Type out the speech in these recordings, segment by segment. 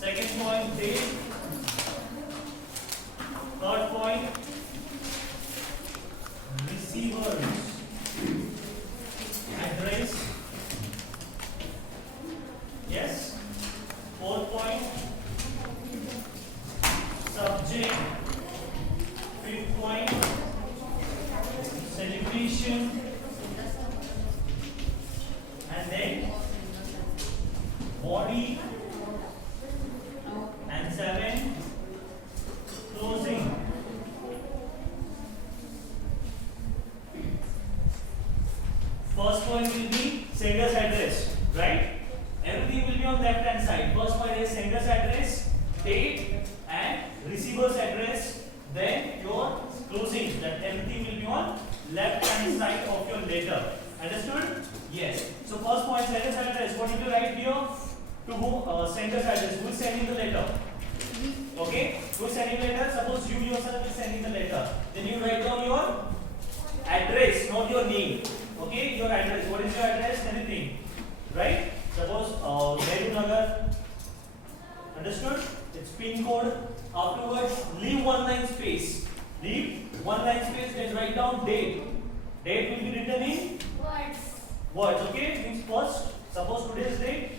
Second point, date. Third point, receiver's address. Yes. Fourth point, subject. Fifth point, celebration. And then body. And 7, closing. First point will be sender's address, right? Everything will be on left hand side. First point is sender's address, date, and receiver's address. Then your closing. That everything will be on left hand side of your letter. Understood? Yes. So first point, sender's address. What did you write here? To whom? Sender's address. Who is sending the letter? Okay. Who is sending the letter? Suppose you yourself is sending the letter. Then you write down your address, not your name. Okay. Your address. What is your address? Anything. Right? Suppose Nehru Nagar. Understood? It's pin code. Afterwards, leave one line space. Leave one line space. Then write down date. Date will be written in words. Okay. Means first. Suppose today's date.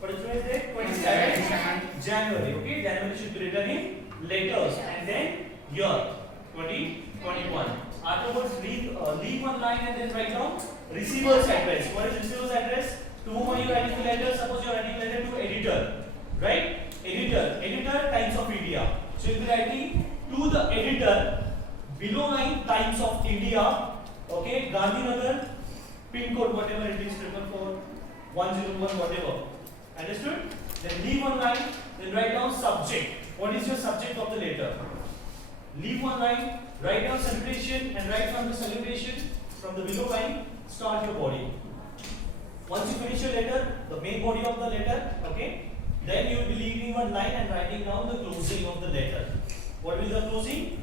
What is today's date? 27th January. Okay, January should be written in letters and then year 2021. Afterwards, leave one line and then write down receiver's address. What is receiver's address? To whom are you writing the letter? Suppose you are writing letter to editor, right? Editor Times of India. So you will be writing to the editor, below line Times of India. Okay, Gandhinagar, pin code whatever it is, 444 101 whatever. Understood? Then leave one line, then write down subject. What is your subject of the letter? Leave one line, write down celebration, and write from the celebration, from the below line, start your body. Once you finish your letter, the main body of the letter, okay, then you will be leaving one line and writing down the closing of the letter. What will be the closing?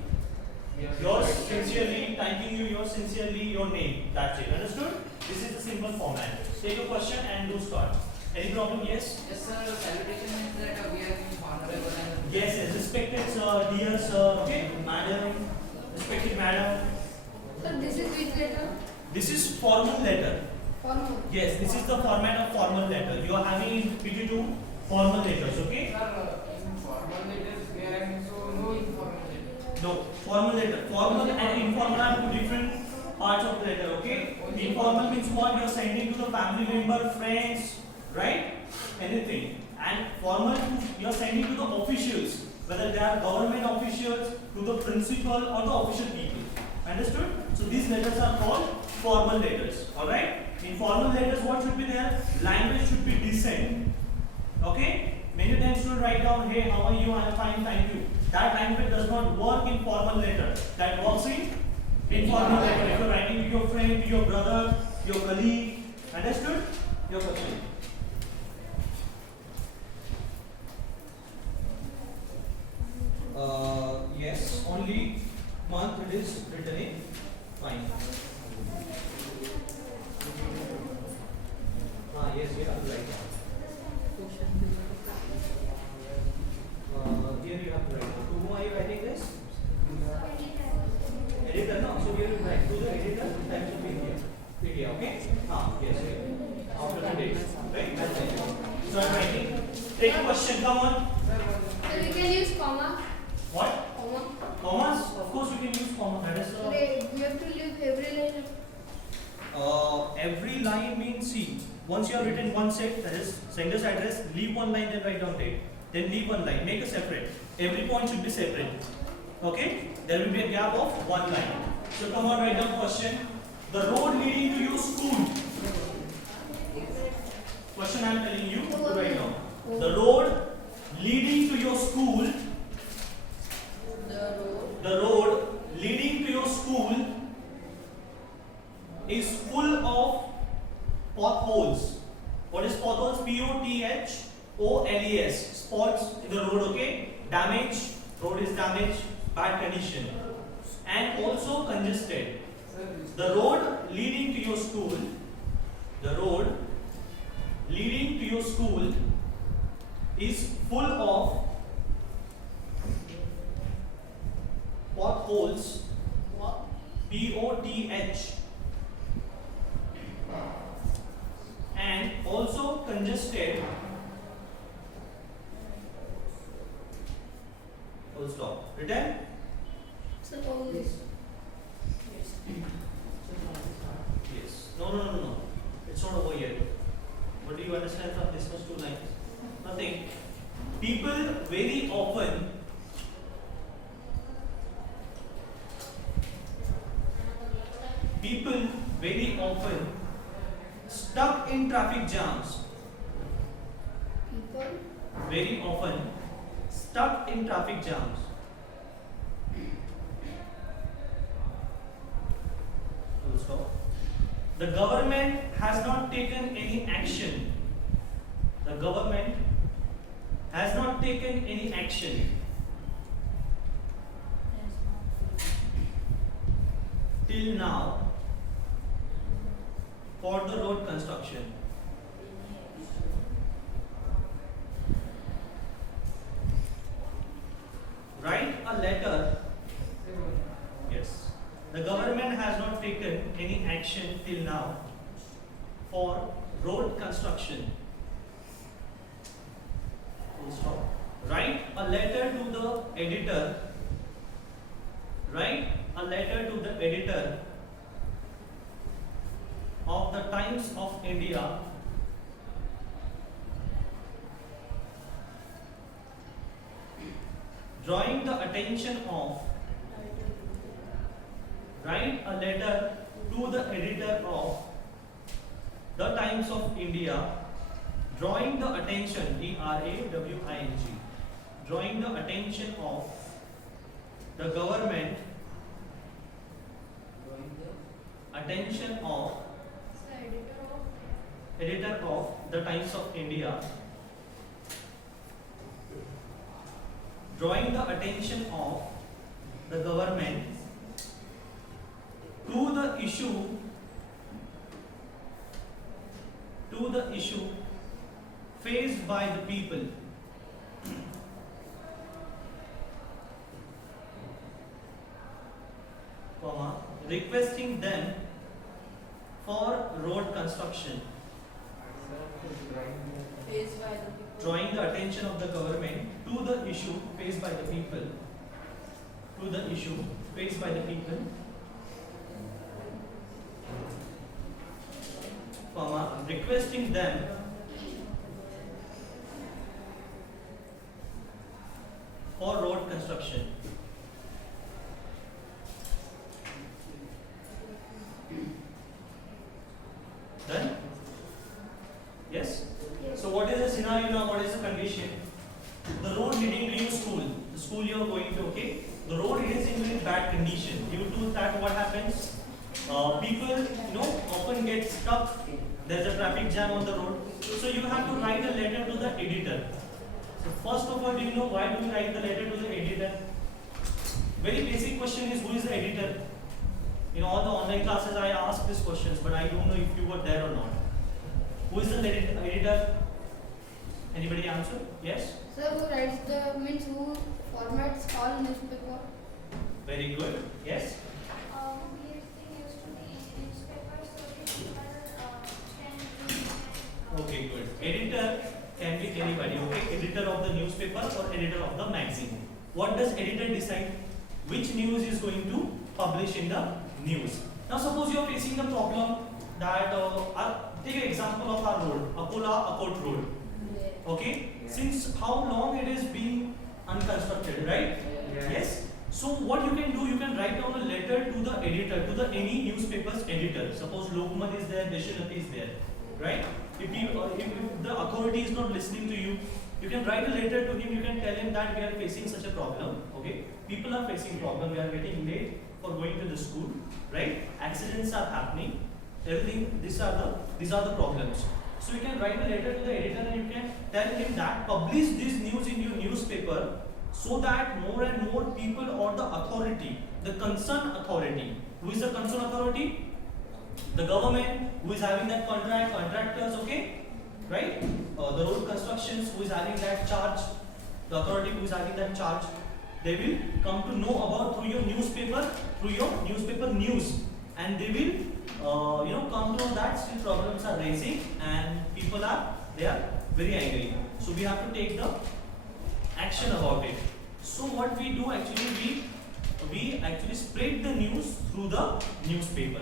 Yours sincerely, thanking you, yours sincerely, your name. That's it. Understood? This is the simple format. Take a question and do start. Any problem? Yes? Yes, sir. Salutation means that we are being honorable and. Yes. Respected sir, dear sir, okay, madam, respected madam. So this is which letter? This is formal letter. Formal. Yes, this is the format of formal letter. You are having in PT2 formal letters, okay? Sir, in formal letters we are having so no informal letter. No, formal letter. Formal and informal are two different parts of the letter, okay? Informal means what? You are sending to the family member, friends, right? Anything. And formal, you are sending to the officials, whether they are government officials, to the principal or the official people. Understood? So these letters are called formal letters. Alright? In formal letters, what should be there? Language should be decent. Okay? Many times students write down, hey, how are you? I am fine, thank you. That language does not work in formal letter. That works in informal letter. If you are writing to your friend, to your brother, your colleague. Understood? Your question. Yes, only month it is written in. Fine. Yes, you have to write down. Here you have to write. To whom are you writing this? Editor, no. So here you write to the editor, Times of India. India, okay? Yes, here. After the date. Right? That's it. So I'm writing. Take a question, come on. So we can use comma. What? Comma. Commas? Of course you can use comma. That is We have to leave every line. every line means see. Once you have written one set, that is sender's address, leave one line, then write down date. Then leave one line, make a separate. Every point should be separate. Okay? There will be a gap of one line. So come on, write down question. The road leading to your school. Question I am telling you to write down. The road leading to your school. The road leading to your school is full of potholes. What is potholes? Potholes. Spots in the road, okay? Damage. Road is damaged. Bad condition. And also congested. The road leading to your school. The road leading to your school is full of potholes, POTH, and also congested, full stop. Written? Suppose. Yes. No. It's not over yet. What do you understand from this much 2 lines? Nothing. People very often stuck in traffic jams. People. Very often stuck in traffic jams. Full stop. The government has not taken any action. The government has not taken any action till now for the road construction. Write a letter. Yes. The government has not taken any action till now for road construction. Full stop. Write a letter to the editor. Write a letter to the editor of the Times of India drawing the attention of. Write a letter to the editor of the Times of India drawing the attention, DRAWING, drawing the attention of the government, attention of editor of the Times of India, drawing the attention of the government to the issue faced by the people, comma, requesting them for road construction, drawing the attention of the government to the issue faced by the people, comma, requesting them for road construction. Done? Yes? Yes. So what is the scenario now? What is the condition? The road leading to your school, the school you are going to, okay? The road is in very bad condition. Due to that, what happens? People, often get stuck. There's a traffic jam on the road. So you have to write a letter to the editor. So first of all, do you know why do you write the letter to the editor? Very basic question is, who is the editor? In all the online classes, I ask these questions, but I don't know if you were there or not. Who is the editor? Anybody answer? Yes? Sir, who writes who formats all newspaper? Very good. Yes? Okay, good. Editor can be anybody, okay? Editor of the newspaper or editor of the magazine. What does editor decide? Which news is going to publish in the news? Now suppose you are facing the problem that, take an example of our road, Akola-Akot road. Okay? Since how long it is being unconstructed, right? Yes. So what you can do, you can write down a letter to the editor, to the any newspaper's editor. Suppose Lokmat is there, Deshanati is there, right? If the authority is not listening to you, you can write a letter to him. You can tell him that we are facing such a problem. Okay, people are facing problem. We are getting late for going to the school, right? Accidents are happening. Everything. These are the problems. So you can write a letter to the editor and you can tell him that publish this news in your newspaper so that more and more people or the authority, the concerned authority. Who is the concerned authority? The government, who is having that contractors, okay? right? The road constructions who is having that charge, the authority who is having that charge, they will come to know about through your newspaper news, and they will come to know that still problems are raising and people are very angry. So we have to take the action about it. So what we do actually, we actually spread the news through the newspaper.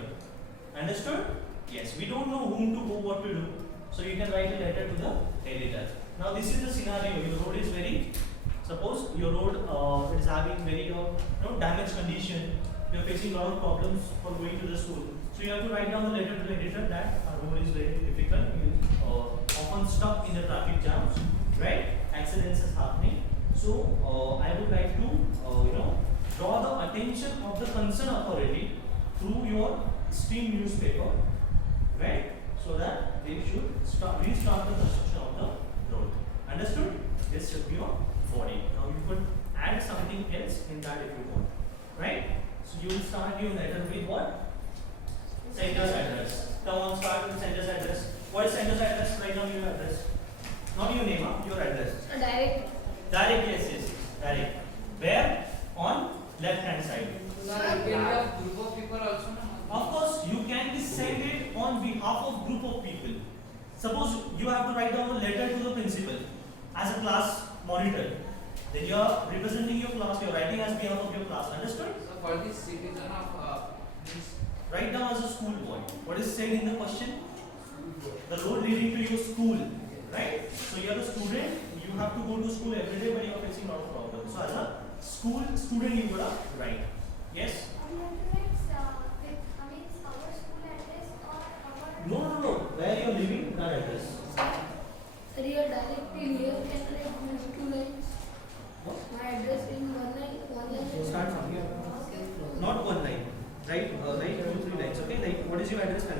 Understood? Yes, we don't know whom to go, what to do. So you can write a letter to the editor. Now this is the scenario. Your road is suppose your road is having very damaged condition. You are facing a lot of problems for going to the school. So you have to write down the letter to the editor that our road is very difficult. We often stuck in the traffic jams, right? Accidents is happening. So I would like to draw the attention of the concerned authority through your stream newspaper, right? So that they should restart the construction of the road. Understood? This should be your body. Now you could add something else in that if you want, right? So you will start your letter with what? Sender's address. Come on, start with sender's address. What is sender's address? Write down your address. Not your name, your address. Direct. Direct, yes, direct. Where? On left hand side. Sir, it will be a group of people also. Of course, you can be send it on behalf of group of people. Suppose you have to write down a letter to the principal as a class monitor. Then you are representing your class, you are writing as behalf of your class. Understood? So for this citizen of this Write down as a school boy. What is said in the question? The road leading to your school, right? So you are a student, you have to go to school every day, but you are facing a lot of problems. So as a school student, you gotta write. Yes? No. Where you are living, that address. Sir, you are directly here. Can I write 2 lines? What? My address in 1 line. Start from here. Okay. Not one line. Write 2, 3 lines. Okay. Like what is your address? Tell me.